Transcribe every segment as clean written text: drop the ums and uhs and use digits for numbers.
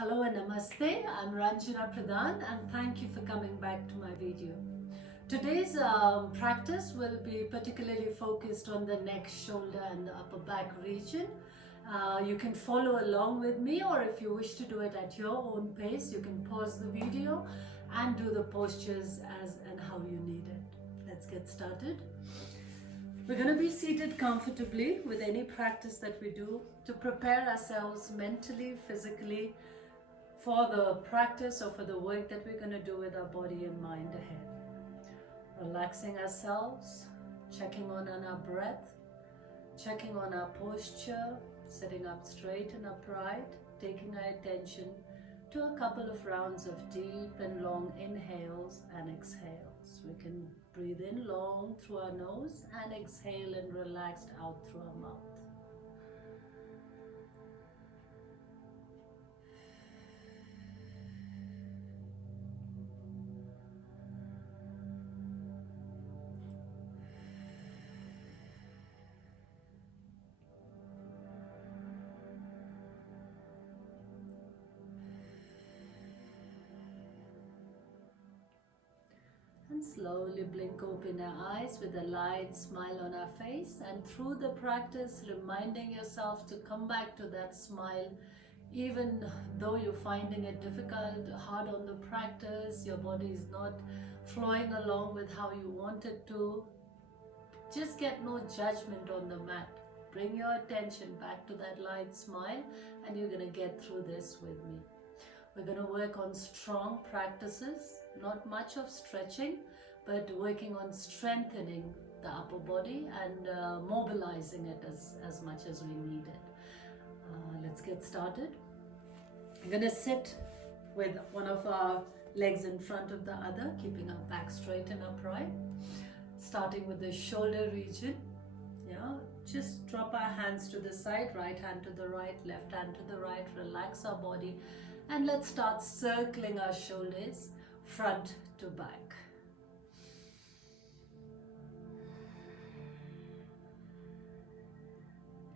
Hello and namaste. I'm Ranjana Pradhan and thank you for coming back to my video. Today's practice will be particularly focused on the neck, shoulder and the upper back region. You can follow along with me, or if you wish to do it at your own pace, you can pause the video and do the postures as and how you need it. Let's get started. We're going to be seated comfortably with any practice that we do to prepare ourselves mentally, physically for the practice or for the work that we're going to do with our body and mind ahead. Relaxing ourselves, checking on our breath, checking on our posture, sitting up straight and upright, taking our attention to a couple of rounds of deep and long inhales and exhales. We can breathe in long through our nose and exhale and relaxed out through our mouth. And slowly blink open our eyes with a light smile on our face, and through the practice reminding yourself to come back to that smile even though you're finding it difficult, hard on the practice, your body is not flowing along with how you want it to. Just get no judgment on the mat. Bring your attention back to that light smile and you're going to get through this with me. We're going to work on strong practices, not much of stretching, but working on strengthening the upper body and mobilizing it as much as we need it. Let's get started. I'm going to sit with one of our legs in front of the other, keeping our back straight and upright. Starting with the shoulder region. Just drop our hands to the side, right hand to the right, left hand to the right, relax our body. And let's start circling our shoulders front to back.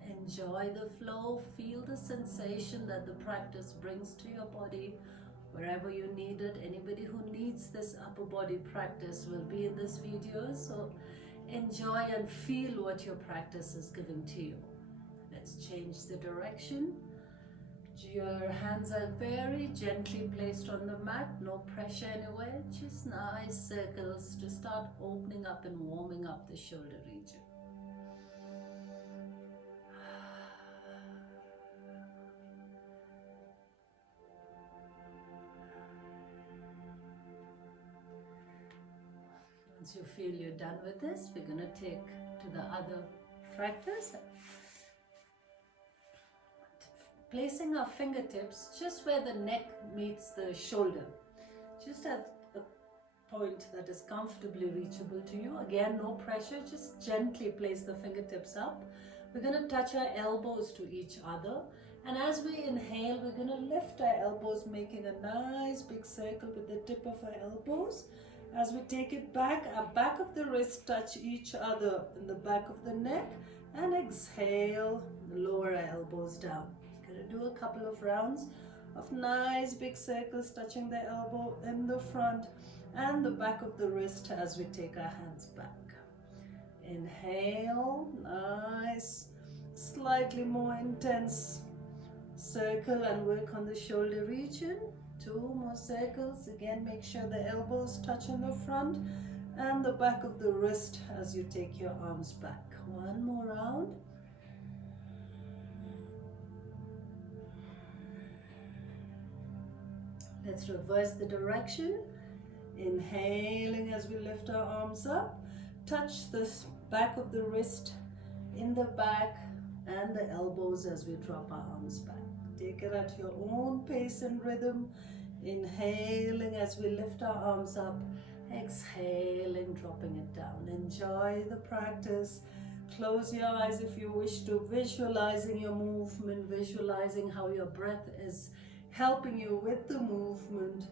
Enjoy the flow, feel the sensation that the practice brings to your body wherever you need it. Anybody who needs this upper body practice will be in this video, so enjoy and feel what your practice is giving to you. Let's change the direction. Your hands are very gently placed on the mat, no pressure anywhere, just nice circles to start opening up and warming up the shoulder region. Once you feel you're done with this, we're going to take to the other practice. Placing our fingertips just where the neck meets the shoulder, just at a point that is comfortably reachable to you. Again, no pressure, just gently place the fingertips up. We're going to touch our elbows to each other, and as we inhale, we're going to lift our elbows, making a nice big circle with the tip of our elbows. As we take it back, our back of the wrist touch each other in the back of the neck, and exhale, lower our elbows down. Going to do a couple of rounds of nice big circles touching the elbow in the front and the back of the wrist as we take our hands back. Inhale, nice, slightly more intense circle, and work on the shoulder region. 2 more circles. Again, make sure the elbows touch in the front and the back of the wrist as you take your arms back. 1 more round. Let's reverse the direction. Inhaling as we lift our arms up. Touch the back of the wrist in the back and the elbows as we drop our arms back. Take it at your own pace and rhythm. Inhaling as we lift our arms up. Exhaling, dropping it down. Enjoy the practice. Close your eyes if you wish to, visualizing your movement, visualizing how your breath is helping you with the movement,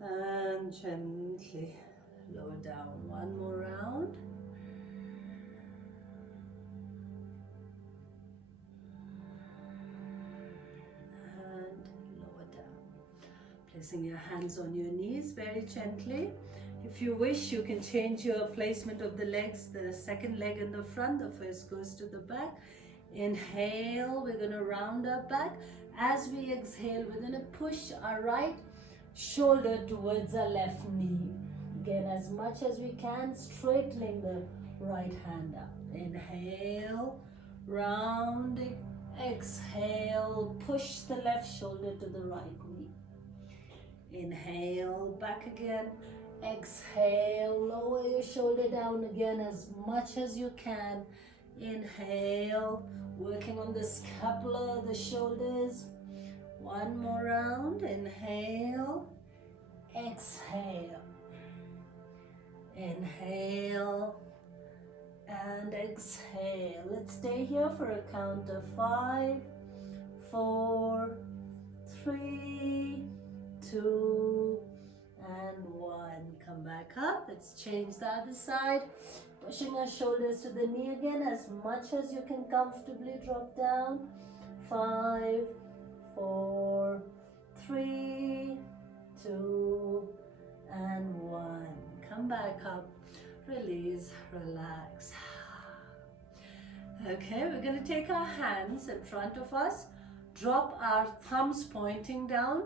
and gently lower down. 1 more round. And lower. Placing your hands on your knees very gently. If you wish, you can change your placement of the legs. The second leg in the front, the first goes to the back. Inhale, we're going to round our back. As we exhale, we're going to push our right shoulder towards our left knee. Again, as much as we can, straightening the right hand up. Inhale, rounding. Exhale, push the left shoulder to the right knee. Inhale, back again. Exhale, lower your shoulder down again as much as you can. Inhale, working on the scapula, the shoulders. One more round. Inhale, exhale. Inhale and exhale. Let's stay here for a count of 5, 4, 3, 2, and 1. Come back up. Let's change the other side. Pushing our shoulders to the knee again as much as you can comfortably drop down. 5, 4, 3, 2, and 1. Come back up. Release, relax. Okay, we're going to take our hands in front of us. Drop our thumbs pointing down.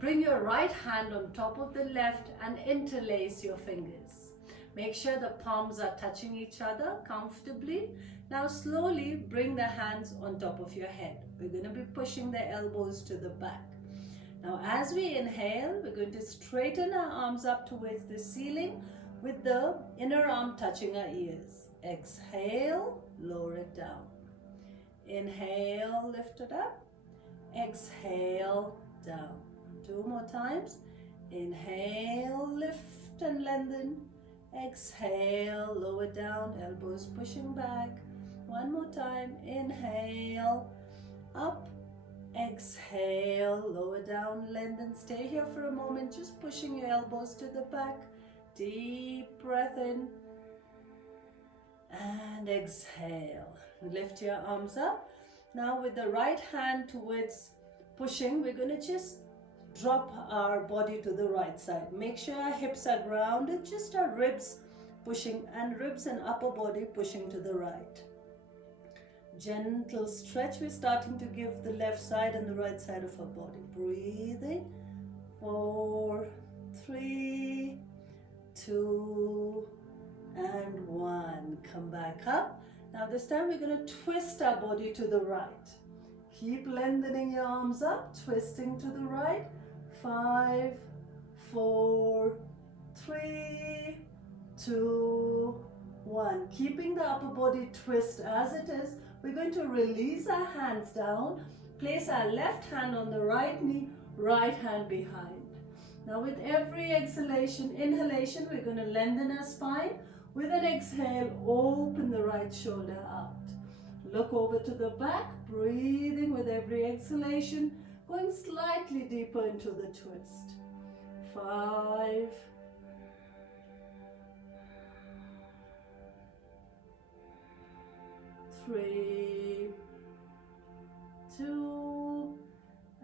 Bring your right hand on top of the left and interlace your fingers. Make sure the palms are touching each other comfortably. Now slowly bring the hands on top of your head. We're going to be pushing the elbows to the back. Now as we inhale, we're going to straighten our arms up towards the ceiling with the inner arm touching our ears. Exhale, lower it down. Inhale, lift it up. Exhale, down. 2 more times. Inhale, lift and lengthen. Exhale, lower down, elbows pushing back. 1 more time. Inhale, up. Exhale, lower down, lengthen. Stay here for a moment, just pushing your elbows to the back. Deep breath in. And exhale. Lift your arms up. Now with the right hand towards pushing, we're going to just drop our body to the right side. Make sure our hips are grounded, just our ribs pushing, and ribs and upper body pushing to the right. Gentle stretch. We're starting to give the left side and the right side of our body. Breathing. 4, 3, 2, and 1. Come back up. Now this time we're going to twist our body to the right. Keep lengthening your arms up, twisting to the right. 5, 4, 3, 2, 1. Keeping the upper body twist as it is. We're going to release our hands down. Place our left hand on the right knee, right hand behind. Now with every exhalation, inhalation, we're going to lengthen our spine. With an exhale, open the right shoulder out. Look over to the back, breathing with every exhalation, going slightly deeper into the twist. 5, 3, 2,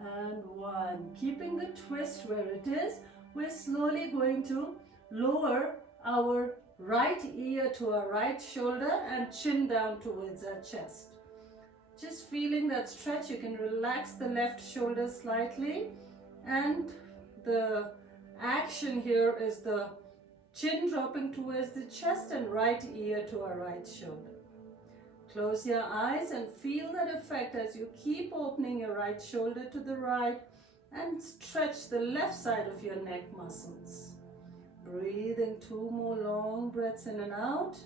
and 1. Keeping the twist where it is, we're slowly going to lower our right ear to our right shoulder and chin down towards our chest. Just feeling that stretch, you can relax the left shoulder slightly, and the action here is the chin dropping towards the chest and right ear to our right shoulder. Close your eyes and feel that effect as you keep opening your right shoulder to the right and stretch the left side of your neck muscles. Breathing 2 more long breaths in and out.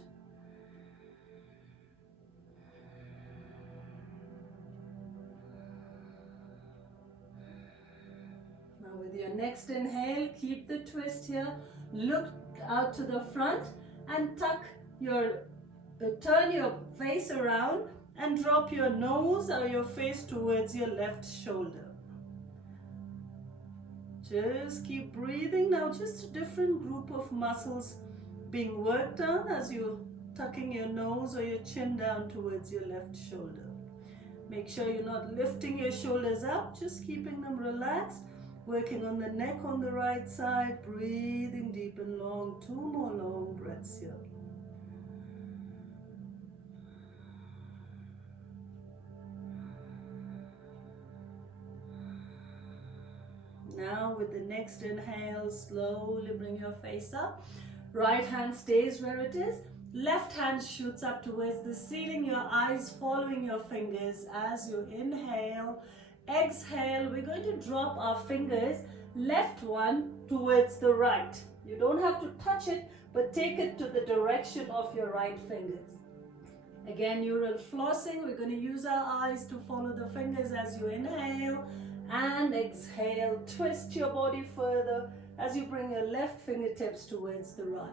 Now with your next inhale, keep the twist here. Look out to the front and turn your face around and drop your nose or your face towards your left shoulder. Just keep breathing. Now just a different group of muscles being worked on as you're tucking your nose or your chin down towards your left shoulder. Make sure you're not lifting your shoulders up, just keeping them relaxed Working on the neck on the right side, breathing deep and long. 2 more long breaths here. Now with the next inhale, slowly bring your face up. Right hand stays where it is. Left hand shoots up towards the ceiling, your eyes following your fingers as you inhale. Exhale, we're going to drop our fingers, left one towards the right. You don't have to touch it, but take it to the direction of your right fingers. Again, neural flossing, we're going to use our eyes to follow the fingers as you inhale and exhale. Twist your body further as you bring your left fingertips towards the right.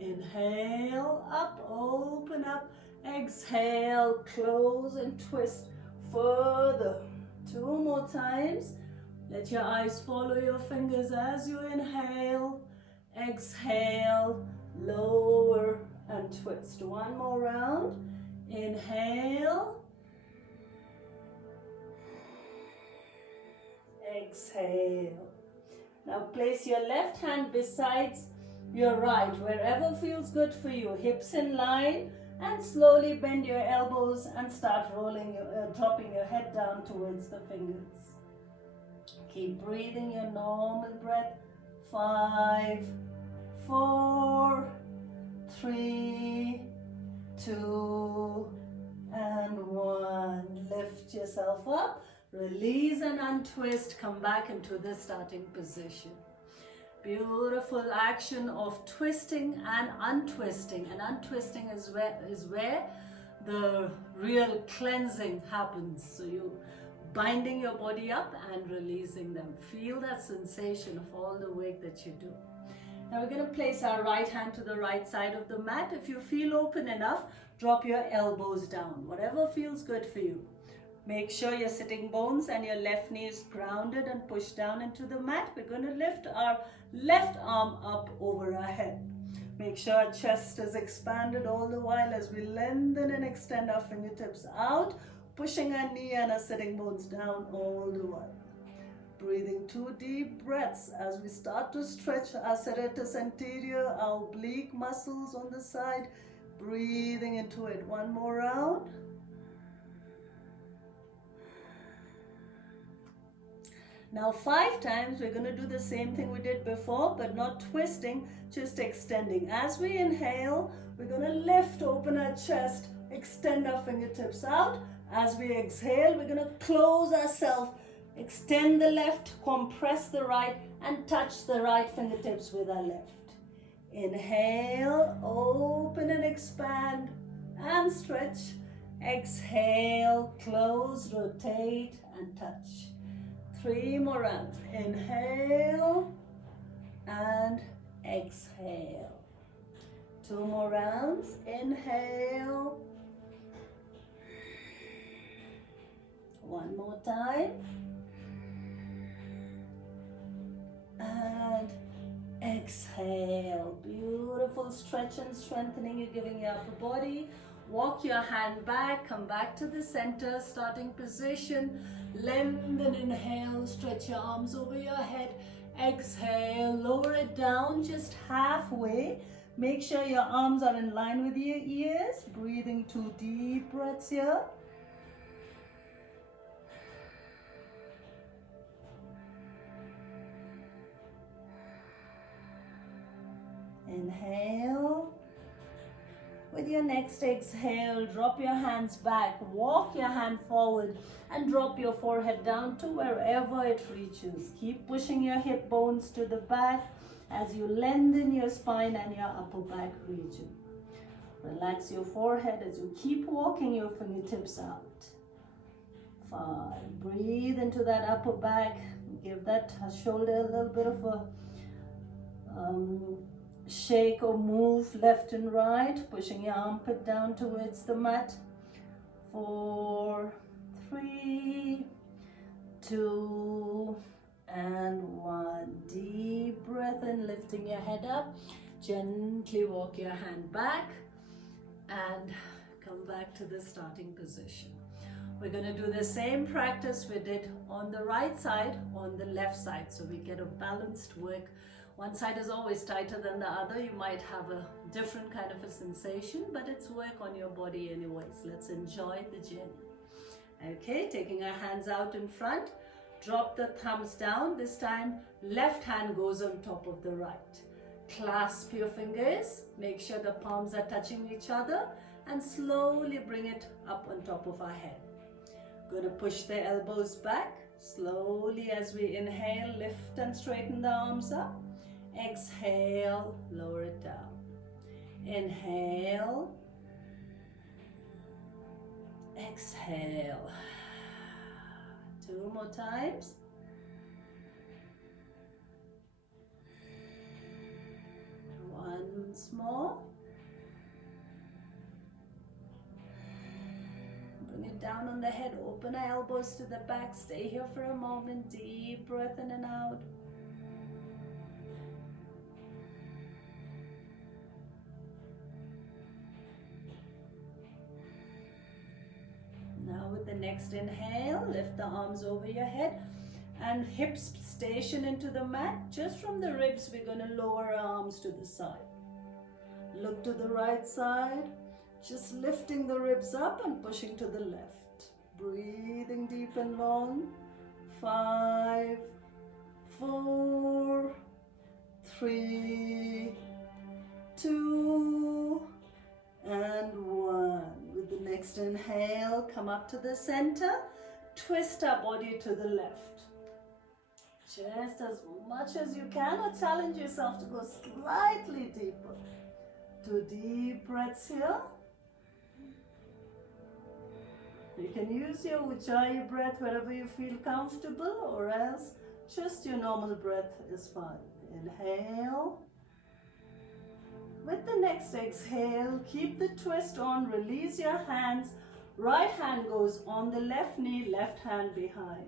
Inhale, up, open up. Exhale, close and twist further. 2 more times. Let your eyes follow your fingers as you inhale. Exhale, lower and twist. 1 more round. Inhale. Exhale. Now place your left hand besides your right, wherever feels good for you. Hips in line, and slowly bend your elbows and start rolling, dropping your head down towards the fingers. Keep breathing your normal breath. 5, 4, 3, 2, and 1. Lift yourself up, release and untwist, come back into the starting position. Beautiful action of twisting and untwisting. And untwisting is where the real cleansing happens. So you binding your body up and releasing them. Feel that sensation of all the work that you do. Now we're going to place our right hand to the right side of the mat. If you feel open enough, drop your elbows down. Whatever feels good for you. Make sure your sitting bones and your left knee is grounded and pushed down into the mat. We're going to lift our left arm up over our head. Make sure our chest is expanded all the while as we lengthen and extend our fingertips out, pushing our knee and our sitting bones down all the while. Breathing 2 deep breaths as we start to stretch our serratus anterior, our oblique muscles on the side. Breathing into it. 1 more round. Now 5 times, we're going to do the same thing we did before, but not twisting, just extending. As we inhale, we're going to lift, open our chest, extend our fingertips out. As we exhale, we're going to close ourselves, extend the left, compress the right, and touch the right fingertips with our left. Inhale, open and expand, and stretch. Exhale, close, rotate, and touch. 3 more rounds. Inhale and exhale. 2 more rounds. Inhale. 1 more time. And exhale. Beautiful stretch and strengthening. You're giving your upper body. Walk your hand back. Come back to the center. Starting position. Lengthen, inhale, stretch your arms over your head. Exhale, lower it down just halfway. Make sure your arms are in line with your ears. Breathing 2 deep breaths here. Inhale. With your next exhale, drop your hands back, walk your hand forward, and drop your forehead down to wherever it reaches. Keep pushing your hip bones to the back as you lengthen your spine and your upper back region. Relax your forehead as you keep walking your fingertips out. 5. Breathe into that upper back. Give that shoulder a little bit of a shake or move left and right, pushing your armpit down towards the mat. 4, 3, 2, and 1. Deep breath in, lifting your head up. Gently walk your hand back and come back to the starting position. We're going to do the same practice we did on the right side, on the left side, so we get a balanced work. One side is always tighter than the other. You might have a different kind of a sensation, but it's work on your body anyways. Let's enjoy the journey. Okay, taking our hands out in front, drop the thumbs down. This time, left hand goes on top of the right. Clasp your fingers, make sure the palms are touching each other, and slowly bring it up on top of our head. Going to push the elbows back. Slowly as we inhale, lift and straighten the arms up. Exhale, lower it down. Inhale. Exhale. 2 more times. Once more. Bring it down on the head. Open our elbows to the back. Stay here for a moment. Deep breath in and out. Now with the next inhale, lift the arms over your head and hips station into the mat. Just from the ribs, we're going to lower our arms to the side. Look to the right side, just lifting the ribs up and pushing to the left. Breathing deep and long. 5, 4, 3, 2, and 1. With the next inhale, come up to the center, twist our body to the left. Just as much as you can, or challenge yourself to go slightly deeper. 2 deep breaths here. You can use your Ujjayi breath wherever you feel comfortable, or else just your normal breath is fine. Inhale. With the next exhale, keep the twist on, release your hands. Right hand goes on the left knee, left hand behind.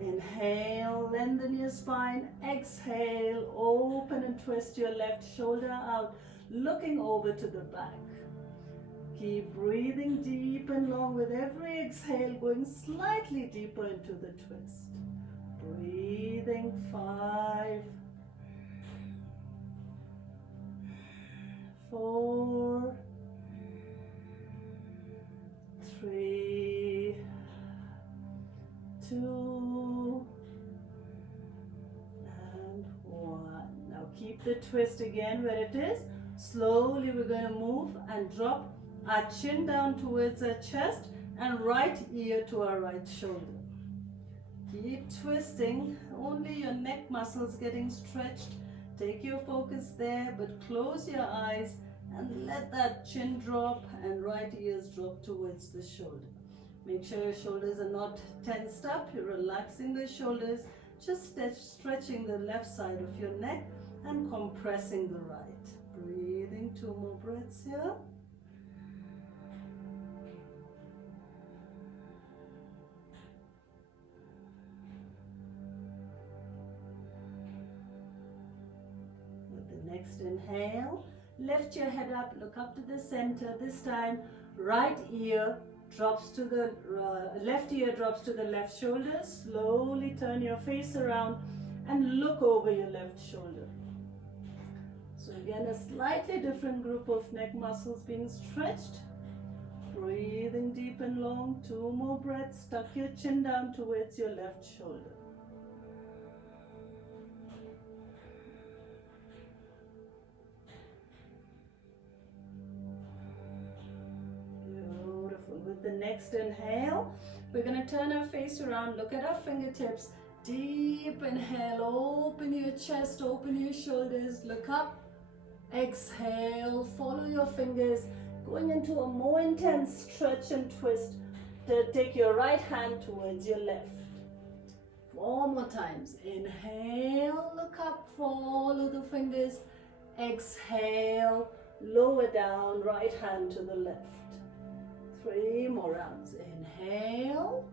Inhale, lengthen your spine. Exhale, open and twist your left shoulder out, looking over to the back. Keep breathing deep and long with every exhale, going slightly deeper into the twist. Breathing. 5, 4, 3, 2, and 1. Now keep the twist again where it is. Slowly we're going to move and drop our chin down towards our chest and right ear to our right shoulder. Keep twisting, only your neck muscles getting stretched. Take your focus there, but close your eyes and let that chin drop and right ears drop towards the shoulder. Make sure your shoulders are not tensed up. You're relaxing the shoulders, just stretching the left side of your neck and compressing the right. Breathing. 2 more breaths here. Next inhale, lift your head up, look up to the center. This time, right ear drops to the left ear drops to the left shoulder. Slowly turn your face around and look over your left shoulder. So again, a slightly different group of neck muscles being stretched. Breathing deep and long. 2 more breaths. Tuck your chin down towards your left shoulder. With the next inhale, we're going to turn our face around, look at our fingertips. Deep inhale, open your chest, open your shoulders, look up. Exhale, follow your fingers, going into a more intense stretch and twist. Take your right hand towards your left. 4 more times. Inhale, look up, follow the fingers. Exhale, lower down, right hand to the left. 3 more rounds. Inhale.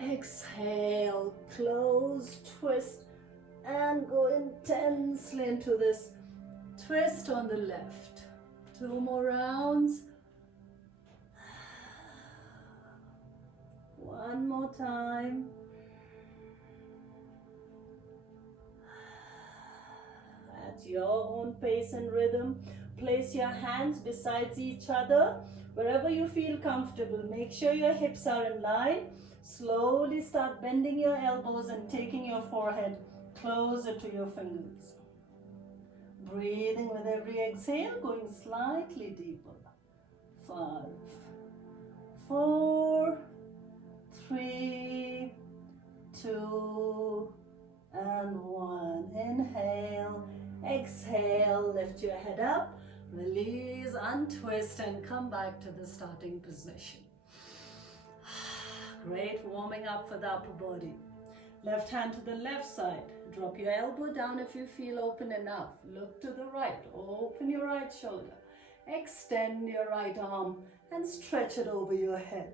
Exhale, close, twist, and go intensely into this twist on the left. 2 more rounds. One more time. At your own pace and rhythm, place your hands beside each other wherever you feel comfortable. Make sure your hips are in line. Slowly start bending your elbows and taking your forehead closer to your fingers. Breathing with every exhale, going slightly deeper. 5, 4, 3, 2, and 1. Inhale, exhale, lift your head up, release, untwist, and come back to the starting position. Great, warming up for the upper body. Left hand to the left side. Drop your elbow down if you feel open enough. Look to the right. Open your right shoulder. Extend your right arm and stretch it over your head.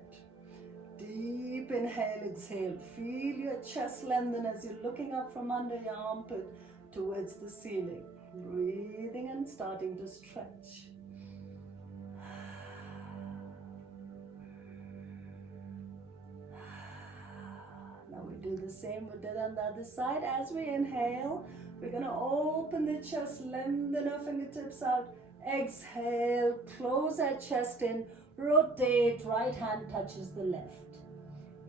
Deep inhale, exhale. Feel your chest lengthen as you're looking up from under your armpit towards the ceiling. Breathing and starting to stretch. Now we do the same we did on the other side. As we inhale, we're going to open the chest, lengthen our fingertips out. Exhale, close our chest in, rotate, right hand touches the left.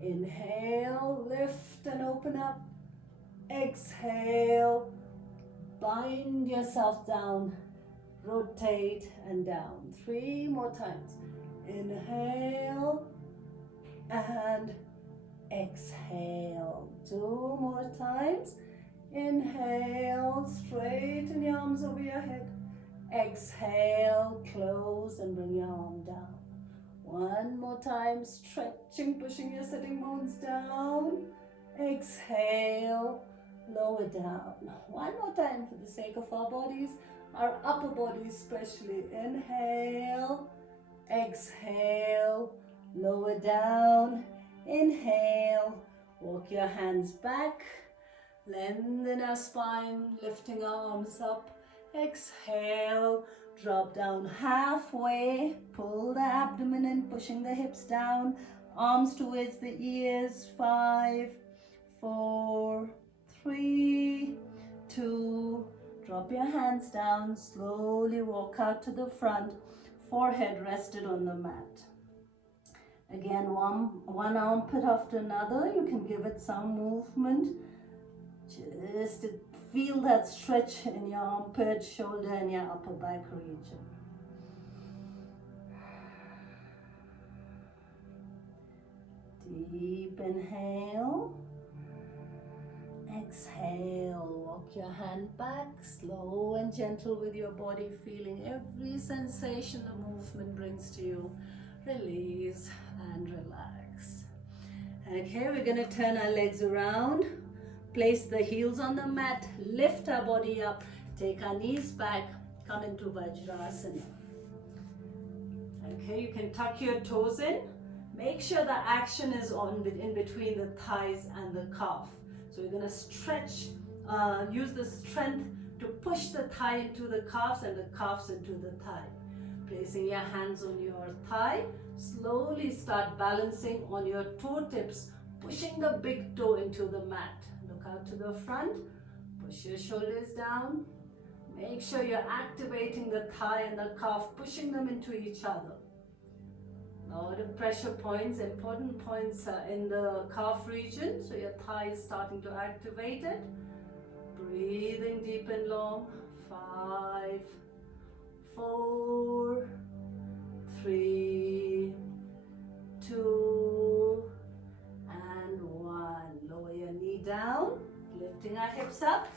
Inhale, lift and open up. Exhale, bind yourself down, rotate and down. 3 more times. Inhale and exhale. 2 more times. Inhale, straighten your arms over your head. Exhale, close and bring your arm down. 1 more time, stretching, pushing your sitting bones down. Exhale, lower down. 1 more time for the sake of our bodies, our upper body especially. Inhale, exhale, lower down. Inhale, walk your hands back. Lengthen our spine, lifting our arms up. Exhale, drop down halfway, pull the abdomen in, pushing the hips down, arms towards the ears. 5, 4, 3, 2, drop your hands down, slowly walk out to the front, forehead rested on the mat. Again, one armpit after another, you can give it some movement, just to feel that stretch in your armpit, shoulder, and your upper back region. Deep inhale. Exhale. Walk your hand back, slow and gentle with your body, feeling every sensation the movement brings to you. Release and relax. Okay, we're going to turn our legs around. Place the heels on the mat, lift our body up, take our knees back, come into Vajrasana. Okay, you can tuck your toes in. Make sure the action is on in between the thighs and the calf. So we're going to stretch, use the strength to push the thigh into the calves and the calves into the thigh. Placing your hands on your thigh, slowly start balancing on your toe tips, pushing the big toe into the mat. Look out to the front, push your shoulders down. Make sure you're activating the thigh and the calf, pushing them into each other. A lot of pressure points, important points in the calf region, so your thigh is starting to activate it. Breathing deep and long. 5, 4, 3, 2, and 1. Lower your knee down, lifting our hips up,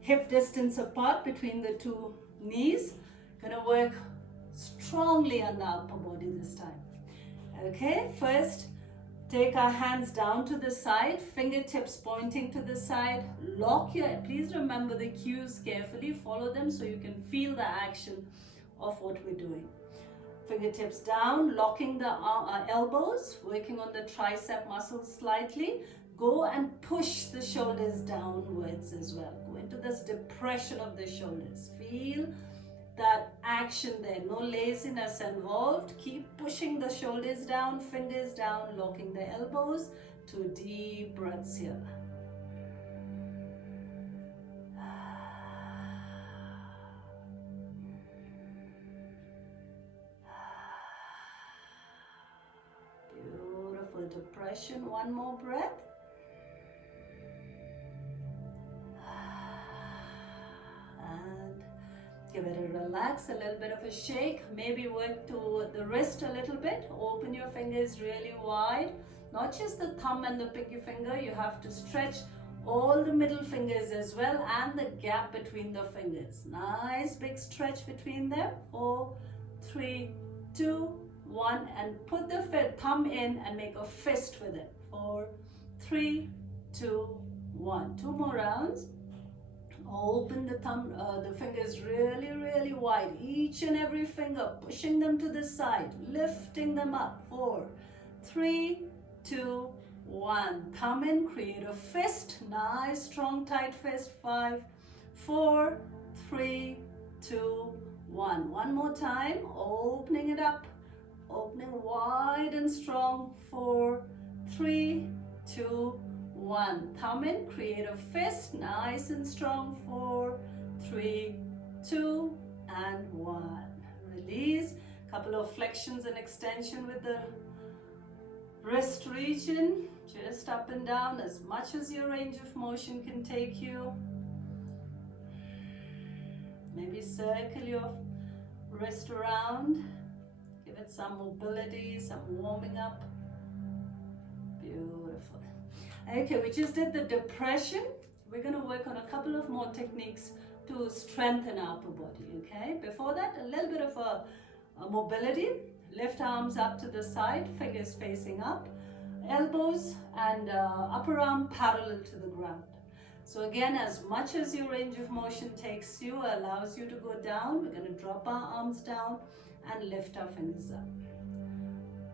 hip distance apart between the two knees. Gonna work strongly on the upper body this time. Okay, first take our hands down to the side, fingertips pointing to the side. Lock your, please remember the cues carefully, follow them so you can feel the action of what we're doing. Fingertips down, locking the elbows, working on the tricep muscles slightly. Go and push the shoulders downwards as well. Go into this depression of the shoulders. Feel that action there. No laziness involved. Keep pushing the shoulders down, fingers down, locking the elbows. 2 deep breaths here. Beautiful. Depression. One more breath. And give it a relax, a little bit of a shake. Maybe work to the wrist a little bit. Open your fingers really wide. Not just the thumb and the pinky finger. You have to stretch all the middle fingers as well and the gap between the fingers. Nice big stretch between them. 4, 3, 2, 1. And put the thumb in and make a fist with it. 4, 3, 2, 1. 2 more rounds. Open the thumb, the fingers really, really wide. Each and every finger, pushing them to the side, lifting them up. 4, 3, 2, 1. Thumb in, create a fist. Nice, strong, tight fist. 5, 4, 3, 2, 1. One more time. Opening it up. Opening wide and strong. 4, 3, 2, 1. Thumb in, create a fist, nice and strong. 4, 3, 2, and 1. Release. Couple of flexions and extension with the wrist region. Just up and down as much as your range of motion can take you. Maybe circle your wrist around. Give it some mobility, some warming up. Beautiful. Okay, we just did the depression. We're going to work on a couple of more techniques to strengthen our upper body, okay? Before that, a little bit of a mobility. Lift arms up to the side, fingers facing up, elbows and upper arm parallel to the ground. So again, as much as your range of motion takes you, allows you to go down, we're going to drop our arms down and lift our fingers up.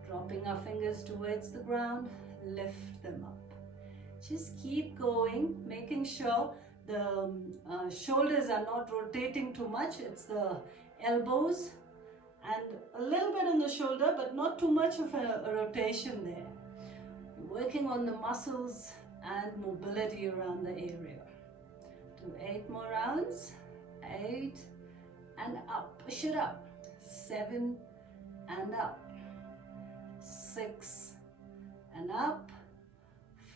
Dropping our fingers towards the ground, lift them up. Just keep going, making sure the shoulders are not rotating too much. It's the elbows and a little bit on the shoulder, but not too much of a rotation there. Working on the muscles and mobility around the area. Do 8 more rounds. 8 and up. Push it up. 7 and up. 6 and up.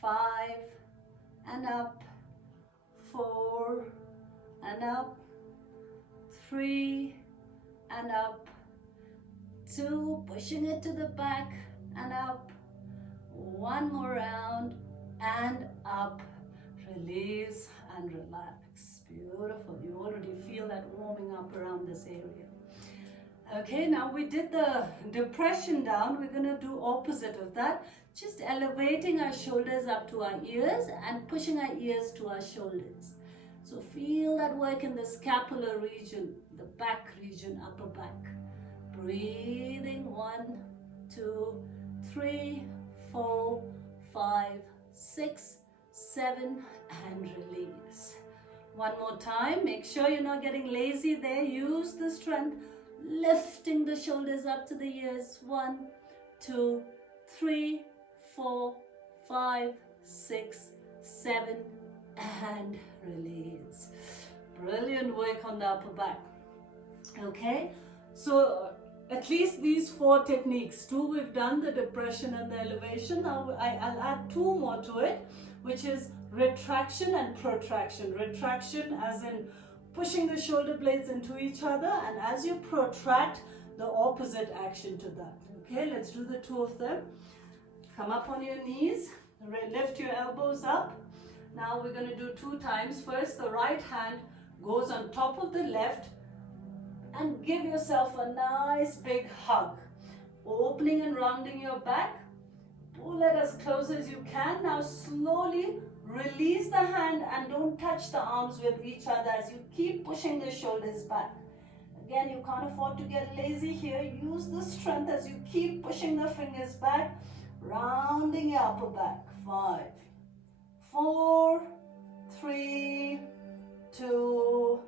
5 and up. 4 and up. 3 and up. 2, pushing it to the back and up. 1 more round and up. Release and relax. Beautiful. You already feel that warming up around this area. Okay, now we did the depression down. We're going to do opposite of that. Just elevating our shoulders up to our ears and pushing our ears to our shoulders. So feel that work in the scapular region, the back region, upper back. Breathing. 1, 2, 3, 4, 5, 6, 7, and release. One more time. Make sure you're not getting lazy there. Use the strength. Lifting the shoulders up to the ears. 1, 2, 3, 4, 5, 6, 7, and release. Brilliant work on the upper back. Okay, so at least these 4 techniques. 2 we've done, the depression and the elevation. Now I'll add 2 more to it, which is retraction and protraction. Retraction as in pushing the shoulder blades into each other, and as you protract, the opposite action to that. Okay, let's do the 2 of them. Come up on your knees, lift your elbows up. Now we're going to do 2 times. First, the right hand goes on top of the left and give yourself a nice big hug. Opening and rounding your back. Pull it as close as you can. Now slowly release the hand and don't touch the arms with each other as you keep pushing the shoulders back. Again, you can't afford to get lazy here. Use the strength as you keep pushing the fingers back, rounding your upper back. 5, 4, 3, 2,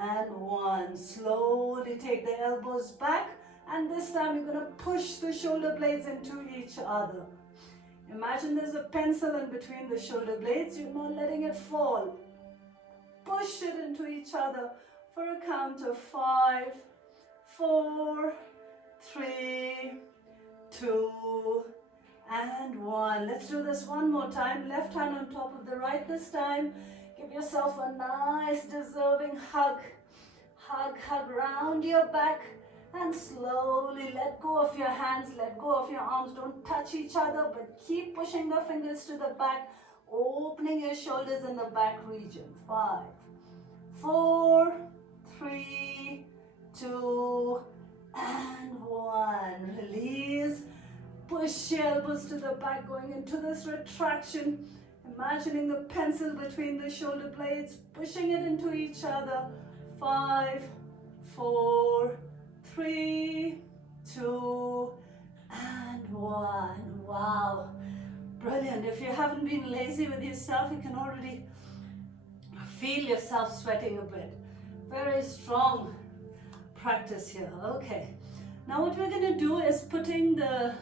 and 1. Slowly take the elbows back, and this time you're going to push the shoulder blades into each other. Imagine there's a pencil in between the shoulder blades. You're not letting it fall. Push it into each other for a count of 5, 4, 3, 2, and 1. Let's do this one more time. Left hand on top of the right this time. Give yourself a nice deserving hug. Hug, hug round your back, and slowly let go of your hands, let go of your arms. Don't touch each other, but keep pushing the fingers to the back, opening your shoulders in the back region. 5, 4, 3, 2, and 1. Release. Push your elbows to the back, going into this retraction. Imagining the pencil between the shoulder blades, pushing it into each other. 5, 4, 3, 2, and 1. Wow. Brilliant. If you haven't been lazy with yourself, you can already feel yourself sweating a bit. Very strong practice here. Okay. Now what we're going to do is putting the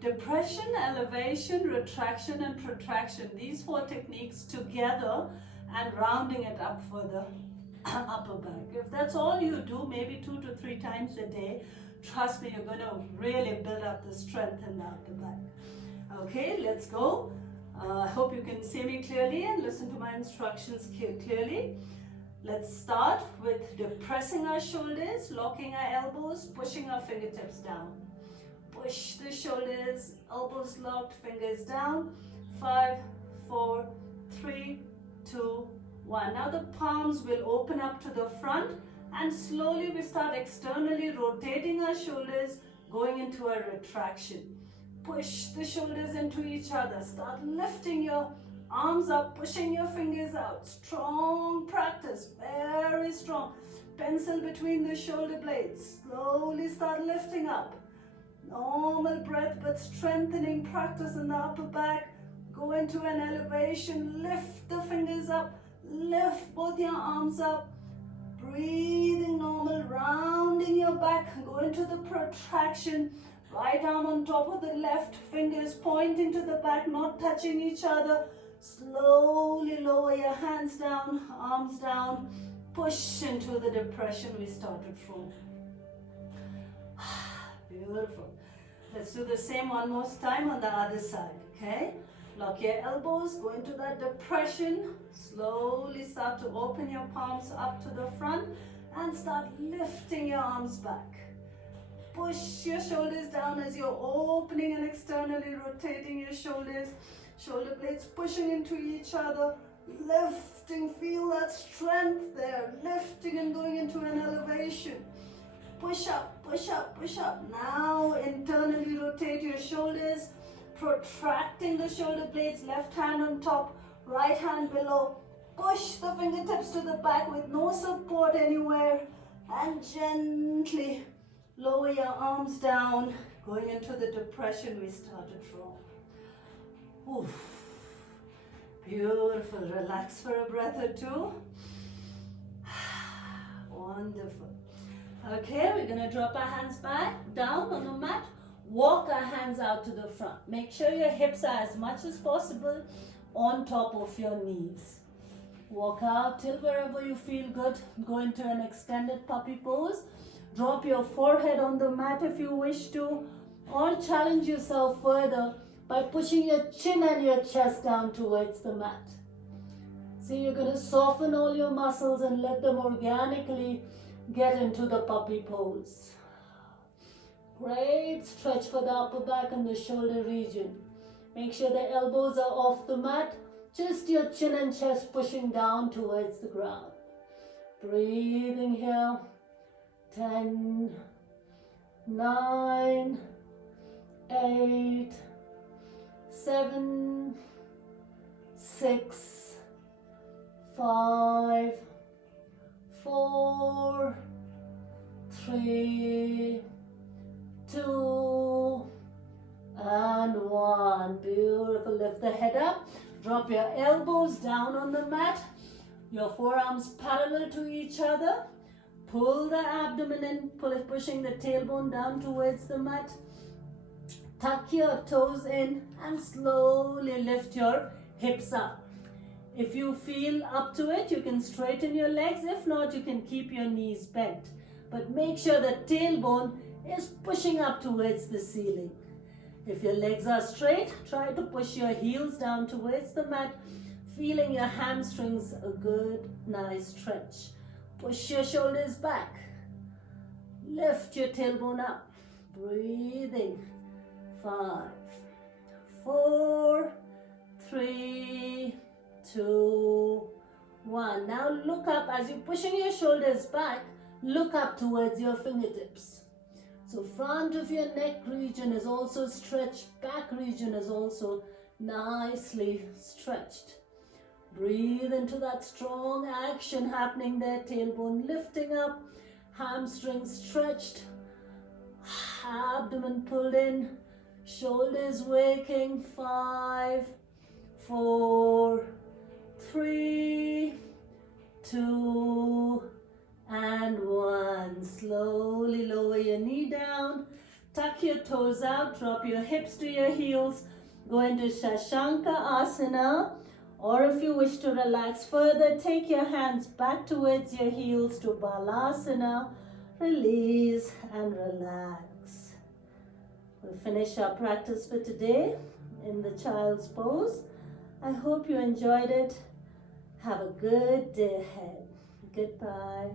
depression, elevation, retraction, and protraction, these 4 techniques together, and rounding it up for the upper back. If that's all you do, maybe 2 to 3 times a day, trust me, you're going to really build up the strength in the upper back. Okay, let's go. I hope you can see me clearly and listen to my instructions clearly. Let's start with depressing our shoulders, locking our elbows, pushing our fingertips down. Push the shoulders, elbows locked, fingers down. 5, 4, 3, 2, 1. Now the palms will open up to the front, and slowly we start externally rotating our shoulders, going into a retraction. Push the shoulders into each other. Start lifting your arms up, pushing your fingers out. Strong practice, very strong. Pencil between the shoulder blades. Slowly start lifting up. Normal breath, but strengthening practice in the upper back. Go into an elevation, lift the fingers up, lift both your arms up. Breathing normal, rounding your back. Go into the protraction. Right arm on top of the left, fingers pointing to the back, not touching each other. Slowly lower your hands down, arms down. Push into the depression we started from. Beautiful. Let's do the same one more time on the other side, okay? Lock your elbows, go into that depression. Slowly start to open your palms up to the front and start lifting your arms back. Push your shoulders down as you're opening and externally rotating your shoulders. Shoulder blades pushing into each other. Lifting, feel that strength there. Lifting and going into an elevation. Push up, push up, push up. Now internally rotate your shoulders, protracting the shoulder blades, left hand on top, right hand below. Push the fingertips to the back with no support anywhere, and gently lower your arms down, going into the depression we started from. Oof. Beautiful. Relax for a breath or two. Wonderful. Okay, we're going to drop our hands back, down on the mat. Walk our hands out to the front. Make sure your hips are as much as possible on top of your knees. Walk out till wherever you feel good. Go into an extended puppy pose. Drop your forehead on the mat if you wish to, or challenge yourself further by pushing your chin and your chest down towards the mat. So you're going to soften all your muscles and let them organically get into the puppy pose. Great stretch for the upper back and the shoulder region. Make sure the elbows are off the mat, just your chin and chest pushing down towards the ground. Breathing here. 10, 9, 8, 7, 6, 5, 4, 3, 2, and 1. Beautiful. Lift the head up. Drop your elbows down on the mat. Your forearms parallel to each other. Pull the abdomen in, pushing the tailbone down towards the mat. Tuck your toes in and slowly lift your hips up. If you feel up to it, you can straighten your legs. If not, you can keep your knees bent. But make sure the tailbone is pushing up towards the ceiling. If your legs are straight, try to push your heels down towards the mat, feeling your hamstrings a good, nice stretch. Push your shoulders back. Lift your tailbone up. Breathing. 5, 4, 3, 2, 1. Now look up as you're pushing your shoulders back. Look up towards your fingertips. So front of your neck region is also stretched. Back region is also nicely stretched. Breathe into that strong action happening there. Tailbone lifting up. Hamstrings stretched. Abdomen pulled in. Shoulders waking. 5, 4, 3, 2, and 1. Slowly lower your knee down. Tuck your toes out. Drop your hips to your heels. Go into Shashanka Asana. Or if you wish to relax further, take your hands back towards your heels to Balasana. Release and relax. We'll finish our practice for today in the child's pose. I hope you enjoyed it. Have a good day ahead. Goodbye.